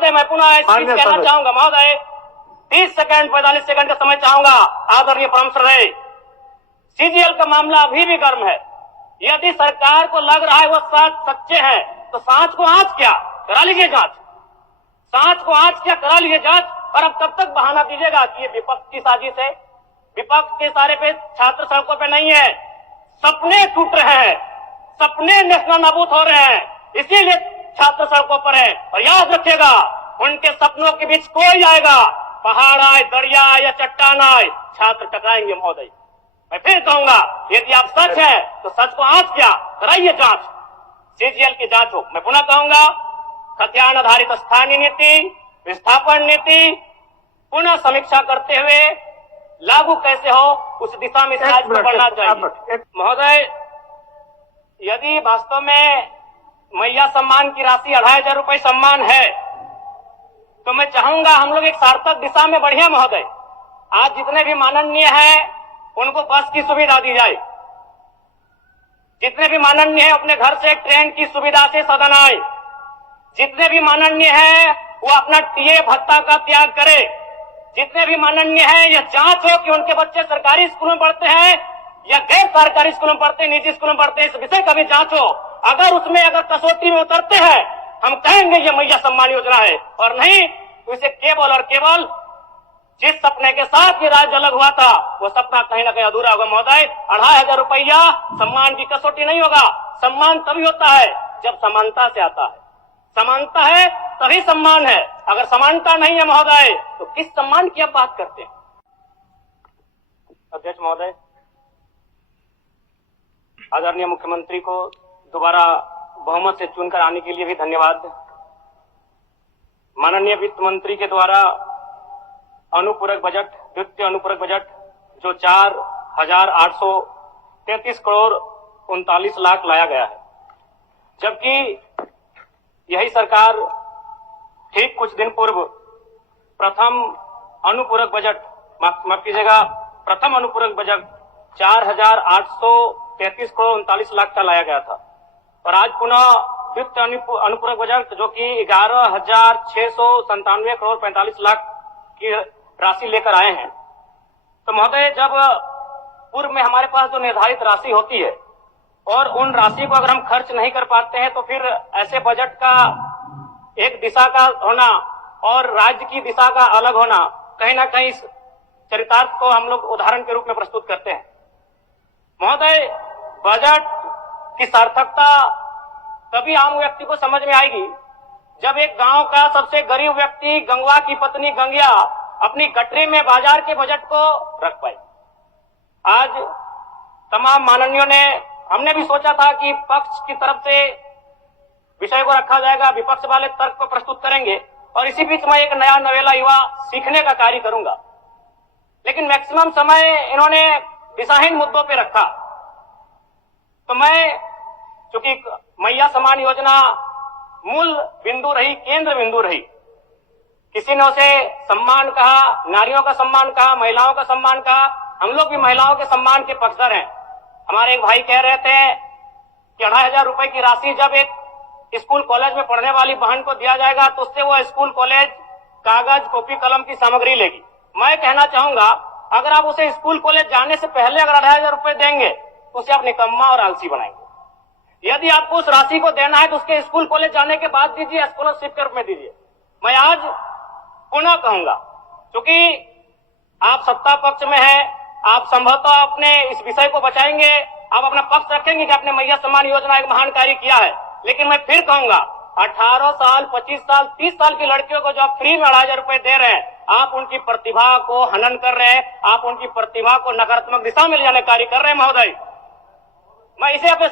महोदय मैं पुनः इस चीज कहना चाहूंगा महोदय, 30 सेकंड 45 सेकंड का समय चाहूंगा। आदरणीय परम श्रद्धेय, सीजीएल का मामला अभी भी गर्म है। यदि सरकार को लग रहा है वो सच्चे हैं तो सांच को आंच क्या करा लीजिए जांच, सांच को आंच क्या करा लीजिए जांच। और अब कब तक बहाना दीजिएगा कि ये विपक्ष की साजिश है? विपक्ष के सारे पे छात्र सड़कों पे नहीं है, सपने टूट रहे हैं, सपने नेशनल नाबूद हो रहे हैं, इसीलिए छात्र सड़कों पर है। और याद रखिएगा, उनके सपनों के बीच कोई आएगा, पहाड़ आए, दरिया आए या चट्टान आए, छात्र टकराएंगे महोदय। मैं फिर कहूंगा, यदि आप सच है तो सच को आंच क्या कराइए जांच, सीजीएल की जांच हो। मैं पुनः कहूंगा, खतियान आधारित स्थानीय नीति, विस्थापन नीति पुनः समीक्षा करते हुए लागू कैसे हो उस दिशा में राज्य बढ़ना चाहिए। महोदय, यदि वास्तव में मैया सम्मान की राशि 2500 रुपए सम्मान है तो मैं चाहूंगा हम लोग एक सार्थक दिशा में बढ़िया महोदय। आज जितने भी माननीय हैं उनको बस की सुविधा दी जाए, जितने भी माननीय हैं अपने घर से ट्रेन की सुविधा से सदन आए, जितने भी माननीय हैं वो अपना टीए भत्ता का त्याग करे, जितने भी माननीय हैं यह जांच हो कि उनके बच्चे सरकारी स्कूलों में पढ़ते हैं या गैर सरकारी स्कूलों में पढ़ते हैं, निजी स्कूलों में पढ़ते हैं, इस विषय का भी जांच हो। अगर उसमें अगर कसौटी में उतरते हैं हम कहेंगे ये मैया सम्मान योजना है, और नहीं तो इसे केवल और केवल जिस सपने के साथ ये राज्य अलग हुआ था वो सपना कहीं ना कहीं अधूरा होगा महोदय। 2500 रुपया सम्मान की कसौटी नहीं होगा। सम्मान तभी होता है जब समानता से आता है, समानता है तभी सम्मान है। अगर समानता नहीं है महोदय तो किस सम्मान की आप बात करते हैं? अध्यक्ष महोदय, आदरणीय मुख्यमंत्री को दोबारा बहुमत से चुनकर आने के लिए भी धन्यवाद। माननीय वित्त मंत्री के द्वारा अनुपूरक बजट, द्वितीय अनुपूरक बजट जो 4,833 करोड़ 39 लाख लाया गया है, जबकि यही सरकार ठीक कुछ दिन पूर्व प्रथम अनुपूरक बजट, माफ कीजिएगा, प्रथम अनुपूरक बजट 4,833 करोड़ 39 लाख का लाया गया था। और आज पुनः द्वितीय अनुपूरक बजट जो कि 11,697 करोड़ 45 लाख की राशि लेकर आए हैं। तो महोदय, जब पूर्व में हमारे पास जो निर्धारित राशि होती है और उन राशि को अगर हम खर्च नहीं कर पाते हैं तो फिर ऐसे बजट का एक दिशा का होना और राज्य की दिशा का अलग होना, कहीं ना कहीं इस चरितार्थ को हम लोग उदाहरण के रूप में प्रस्तुत करते हैं। महोदय, बजट की सार्थकता तभी आम व्यक्ति को समझ में आएगी जब एक गांव का सबसे गरीब व्यक्ति, गंगवा की पत्नी गंगिया, अपनी गठरी में बाजार के बजट को रख पाए। आज तमाम माननीयों ने, हमने भी सोचा था कि पक्ष की तरफ से विषय को रखा जाएगा, विपक्ष वाले तर्क को प्रस्तुत करेंगे और इसी बीच मैं एक नया नवेला युवा सीखने का कार्य करूंगा। लेकिन मैक्सिमम समय इन्होंने दिशाहीन मुद्दों पे रखा। तो मैं, चूंकि मैया सम्मान योजना मूल बिंदु रही, केंद्र बिंदु रही, किसी ने उसे सम्मान कहा, नारियों का सम्मान कहा, महिलाओं का सम्मान कहा, हम लोग भी महिलाओं के सम्मान के पक्षधर हैं। हमारे एक भाई कह रहे थे कि 2500 रुपए की राशि जब एक स्कूल कॉलेज में पढ़ने वाली बहन को दिया जाएगा तो उससे वो स्कूल कॉलेज कागज, कॉपी, कलम की सामग्री लेगी। मैं कहना चाहूंगा, अगर आप उसे स्कूल कॉलेज जाने से पहले अगर 2500 रुपए देंगे तो उसे आप निकम्मा और आलसी बनाएंगे। यदि आपको उस राशि को देना है तो उसके स्कूल कॉलेज जाने के बाद दीजिए, स्कॉलरशिप के रूप में दीजिए। मैं आज पुनः कहूंगा, क्योंकि आप सत्ता पक्ष में हैं, आप संभवतः अपने इस विषय को बचाएंगे, आप अपना पक्ष रखेंगे कि आपने मैया सम्मान योजना एक महान कार्य किया है। लेकिन मैं फिर कहूंगा, 18 साल, 25 साल, 30 साल की लड़कियों को जो आप फ्री में 2500 रुपए दे रहे हैं, आप उनकी प्रतिभा को हनन कर रहे हैं, आप उनकी प्रतिभा को नकारात्मक दिशा में ले जाने कार्य कर रहे हैं महोदय। मैं इसे आप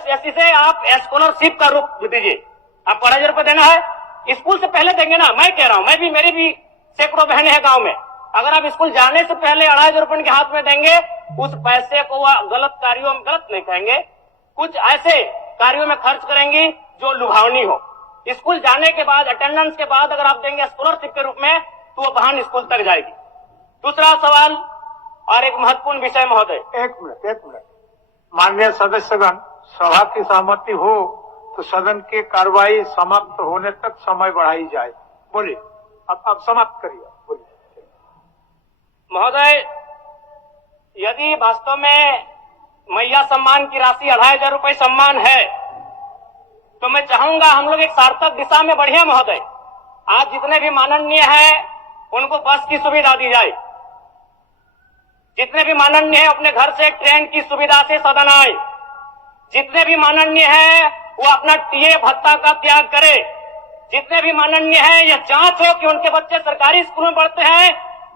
स्कॉलरशिप का रूप दीजिए। आपको 2500 रुपए देना है, स्कूल से पहले देंगे ना। मैं कह रहा हूं, मैं भी, मेरी भी सैकड़ों बहनें हैं गांव में, अगर आप स्कूल जाने से पहले 2500 रुपए के हाथ में देंगे, उस पैसे को वह गलत कार्यों में, गलत नहीं कहेंगे, कुछ ऐसे कार्यों में खर्च करेंगी जो लुभावनी हो। स्कूल जाने के बाद, अटेंडेंस के बाद अगर आप देंगे स्कॉलरशिप के रूप में तो वो बहन स्कूल तक जाएगी। दूसरा सवाल और एक महत्वपूर्ण विषय महोदय। एक मिनट माननीय सदस्यगण, सभा की सहमति हो तो सदन की कार्रवाई समाप्त होने तक समय बढ़ाई जाए। बोलिए। अब समाप्त करिए, बोलिए। महोदय, यदि वास्तव में मैया सम्मान की राशि 2500 रुपए सम्मान है, तो मैं चाहूंगा हम लोग एक सार्थक दिशा में बढ़िया महोदय। आज जितने भी माननीय हैं उनको बस की सुविधा दी जाए, जितने भी माननीय हैं अपने घर से ट्रेन की सुविधा से सदन आए, जितने भी माननीय हैं वो अपना टीए भत्ता का त्याग करे, जितने भी माननीय हैं यह जांच हो कि उनके बच्चे सरकारी स्कूलों में पढ़ते हैं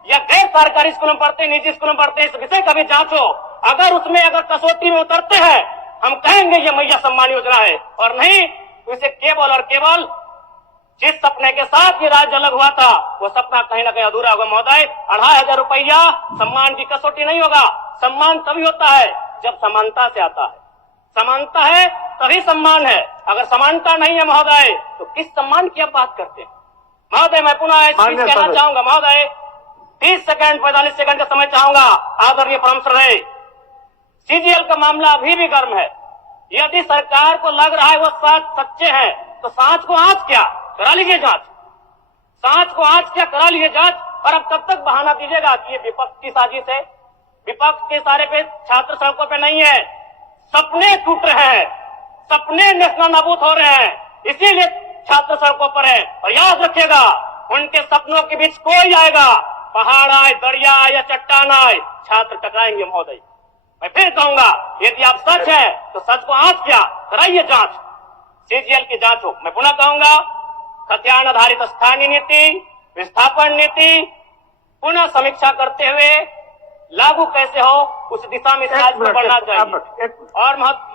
या गैर सरकारी स्कूलों में पढ़ते हैं, निजी स्कूलों में पढ़ते हैं, इस विषय का भी जांच हो। अगर उसमें अगर कसौटी में उतरते हैं हम कहेंगे ये मैया सम्मान योजना है, और नहीं तो इसे केवल और केवल जिस सपने के साथ ये राज्य अलग हुआ था वो सपना कहीं ना कहीं अधूरा होगा महोदय। 2500 रुपया सम्मान की कसौटी नहीं होगा। सम्मान तभी होता है जब समानता से आता है, समानता है तभी सम्मान है। अगर समानता नहीं है महोदय तो किस सम्मान की आप बात करते हैं महोदय? मैं पुनः इस चीज कहना चाहूंगा महोदय, 30 सेकंड 45 सेकंड का समय चाहूंगा। आदरणीय परम श्रद्धेय, सीजीएल का मामला अभी भी गर्म है। यदि सरकार को लग रहा है वो सच्चे हैं तो सांच को आंच क्या करा लीजिए जांच, सांच को आंच क्या करा लीजिए जांच। और अब कब तक बहाना दीजिएगा कि ये विपक्ष की साजिश है? विपक्ष के सारे पे छात्र सड़कों पे नहीं है, सपने टूट रहे हैं, सपने नेशनल नाबूद हो रहे हैं, इसीलिए छात्र सड़कों पर है। और याद रखिएगा उनके सपनों के बीच कोई आएगा, पहाड़ आए, दरिया आए या चट्टान आए, छात्र टकराएंगे महोदय। मैं फिर कहूंगा यदि आप सच है तो सच को आंच क्या कराइए जांच, सीजीएल की जांच हो। मैं पुनः कहूंगा खतियान आधारित स्थानीय नीति, विस्थापन नीति पुनः समीक्षा करते हुए लागू कैसे हो उस दिशा में राज्य को बढ़ना चाहिए। और महत्व